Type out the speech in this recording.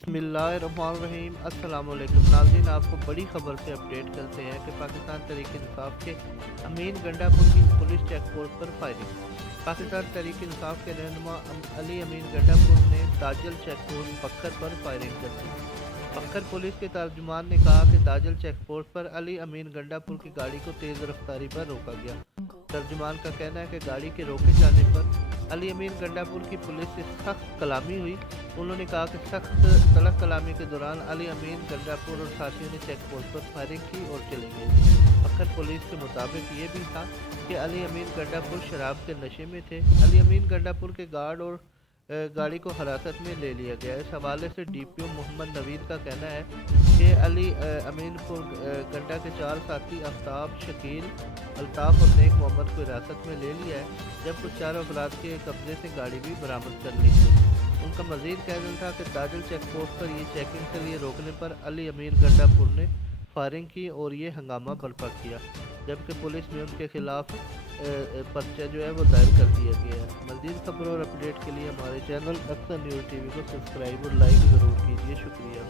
बिस्मिल्लाहिर्रहमानिर्रहीम। अस्सलाम वालेकुम नाज़रीन, आपको बड़ी खबर से अपडेट करते हैं कि पाकिस्तान तहरीक इंसाफ के अमीन गंडापुर की पुलिस चेक पोस्ट पर फायरिंग। पाकिस्तान तहरीक इंसाफ के रहनुमा अली अमीन गंडापुर ने दाजल चेक पोस्ट बक्खर पर फायरिंग कर दी। बक्खर पुलिस के तर्जुमान ने कहा कि दाजल चेक पोस्ट पर अली अमीन गंडापुर की गाड़ी को तेज़ रफ्तारी पर रोका गया। तर्जुमान का कहना है कि गाड़ी के रोके जाने पर अली अमीन गंडापुर की पुलिस से सख्त कलामी हुई। उन्होंने कहा कि सख्त तलक कलामी के दौरान अली अमीन गंडापुर और साथियों ने चेक पोस्ट पर फायरिंग की और चले गए। बक्खर पुलिस के मुताबिक ये भी था कि अली अमीन गंडापुर शराब के नशे में थे। अली अमीन गंडापुर के गार्ड और गाड़ी को हिरासत में ले लिया गया। इस हवाले से डीपीओ मोहम्मद नवीद का कहना है कि अली अमीनपुर गंडा के 4 साथी आफ्ताब, शकील, अल्ताफ़ और नेक मोहम्मद को हिरासत में ले लिया है, जब कुछ 4 अफराद के कब्जे से गाड़ी भी बरामद कर ली है। उनका मज़ीद कहना था कि दादल चेक पोस्ट पर ये चेकिंग के लिए रोकने पर अली अमीर गंडापुर ने फायरिंग की और ये हंगामा बर्पा किया, जबकि पुलिस में उनके खिलाफ पर्चा जो है वो दायर कर दिया गया है। मज़ीद खबरों और अपडेट के लिए हमारे चैनल अक्सर न्यूज़ टीवी को सब्सक्राइब और लाइक ज़रूर कीजिए। शुक्रिया।